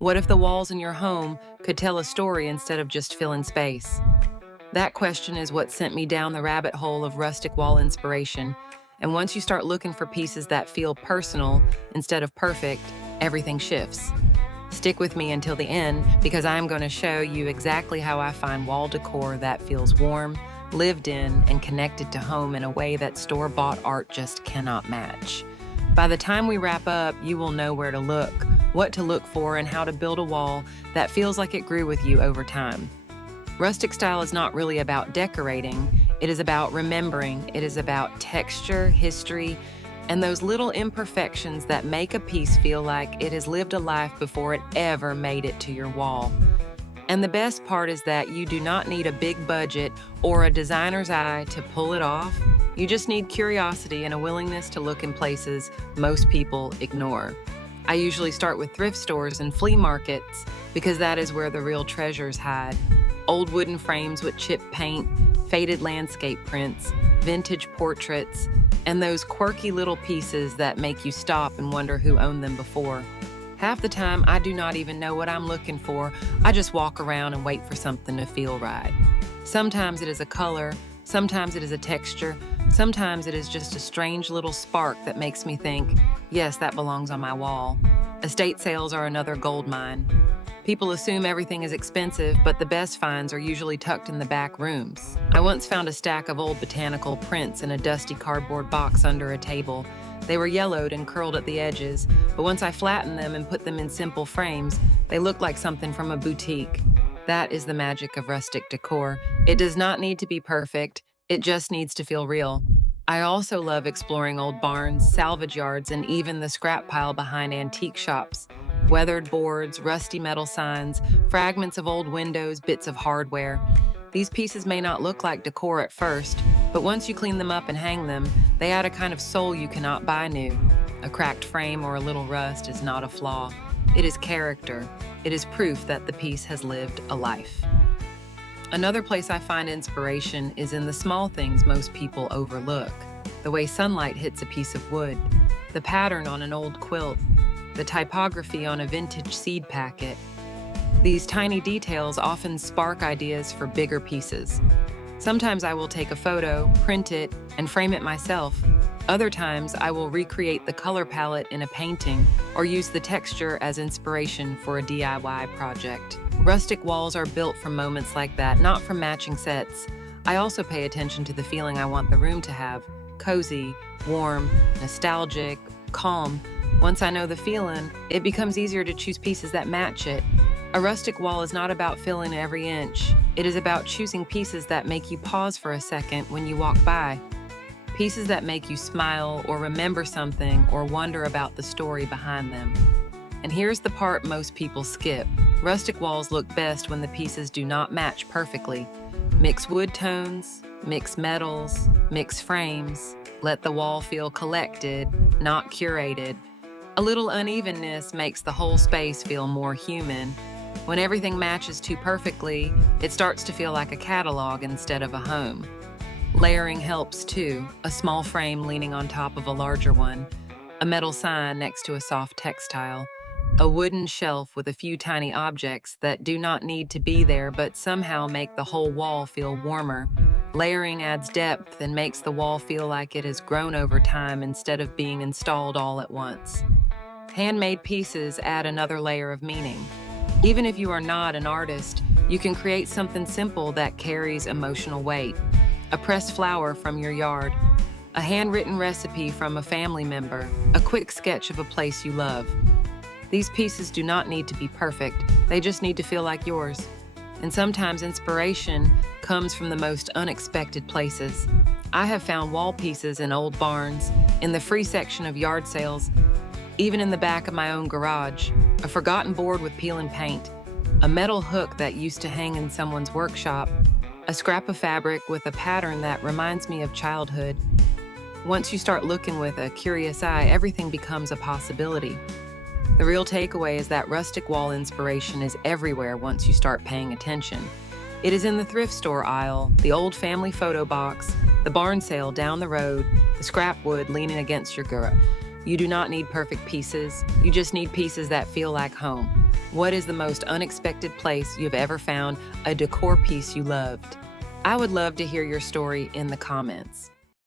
What if the walls in your home could tell a story instead of just filling space? That question is what sent me down the rabbit hole of rustic wall inspiration. And once you start looking for pieces that feel personal instead of perfect, everything shifts. Stick with me until the end because I'm going to show you exactly how I find wall decor that feels warm, lived in, and connected to home in a way that store-bought art just cannot match. By the time we wrap up, you will know where to look, what to look for, and how to build a wall that feels like it grew with you over time. Rustic style is not really about decorating, it is about remembering, it is about texture, history, and those little imperfections that make a piece feel like it has lived a life before it ever made it to your wall. And the best part is that you do not need a big budget or a designer's eye to pull it off. You just need curiosity and a willingness to look in places most people ignore. I usually start with thrift stores and flea markets because that is where the real treasures hide. Old wooden frames with chipped paint, faded landscape prints, vintage portraits, and those quirky little pieces that make you stop and wonder who owned them before. Half the time, I do not even know what I'm looking for. I just walk around and wait for something to feel right. Sometimes it is a color, sometimes it is a texture, sometimes it is just a strange little spark that makes me think, yes, that belongs on my wall. Estate sales are another gold mine. People assume everything is expensive, but the best finds are usually tucked in the back rooms. I once found a stack of old botanical prints in a dusty cardboard box under a table. They were yellowed and curled at the edges, but once I flattened them and put them in simple frames, they looked like something from a boutique. That is the magic of rustic decor. It does not need to be perfect, it just needs to feel real. I also love exploring old barns, salvage yards, and even the scrap pile behind antique shops. Weathered boards, rusty metal signs, fragments of old windows, bits of hardware. These pieces may not look like decor at first, but once you clean them up and hang them, they add a kind of soul you cannot buy new. A cracked frame or a little rust is not a flaw. It is character. It is proof that the piece has lived a life. Another place I find inspiration is in the small things most people overlook. The way sunlight hits a piece of wood, the pattern on an old quilt, the typography on a vintage seed packet. These tiny details often spark ideas for bigger pieces. Sometimes I will take a photo, print it, and frame it myself. Other times I will recreate the color palette in a painting or use the texture as inspiration for a DIY project. Rustic walls are built from moments like that, not from matching sets. I also pay attention to the feeling I want the room to have: cozy, warm, nostalgic, calm. Once I know the feeling, it becomes easier to choose pieces that match it. A rustic wall is not about filling every inch. It is about choosing pieces that make you pause for a second when you walk by. Pieces that make you smile or remember something or wonder about the story behind them. And here's the part most people skip. Rustic walls look best when the pieces do not match perfectly. Mix wood tones, mix metals, mix frames. Let the wall feel collected, not curated. A little unevenness makes the whole space feel more human. When everything matches too perfectly, it starts to feel like a catalog instead of a home. Layering helps too, a small frame leaning on top of a larger one, a metal sign next to a soft textile, a wooden shelf with a few tiny objects that do not need to be there but somehow make the whole wall feel warmer. Layering adds depth and makes the wall feel like it has grown over time instead of being installed all at once. Handmade pieces add another layer of meaning. Even if you are not an artist, you can create something simple that carries emotional weight. A pressed flower from your yard, a handwritten recipe from a family member, a quick sketch of a place you love. These pieces do not need to be perfect, they just need to feel like yours. And sometimes inspiration comes from the most unexpected places. I have found wall pieces in old barns, in the free section of yard sales, even in the back of my own garage, a forgotten board with peeling paint, a metal hook that used to hang in someone's workshop, a scrap of fabric with a pattern that reminds me of childhood. Once you start looking with a curious eye, everything becomes a possibility. The real takeaway is that rustic wall inspiration is everywhere once you start paying attention. It is in the thrift store aisle, the old family photo box, the barn sale down the road, the scrap wood leaning against your garage. You do not need perfect pieces, you just need pieces that feel like home. What is the most unexpected place you've ever found a decor piece you loved? I would love to hear your story in the comments.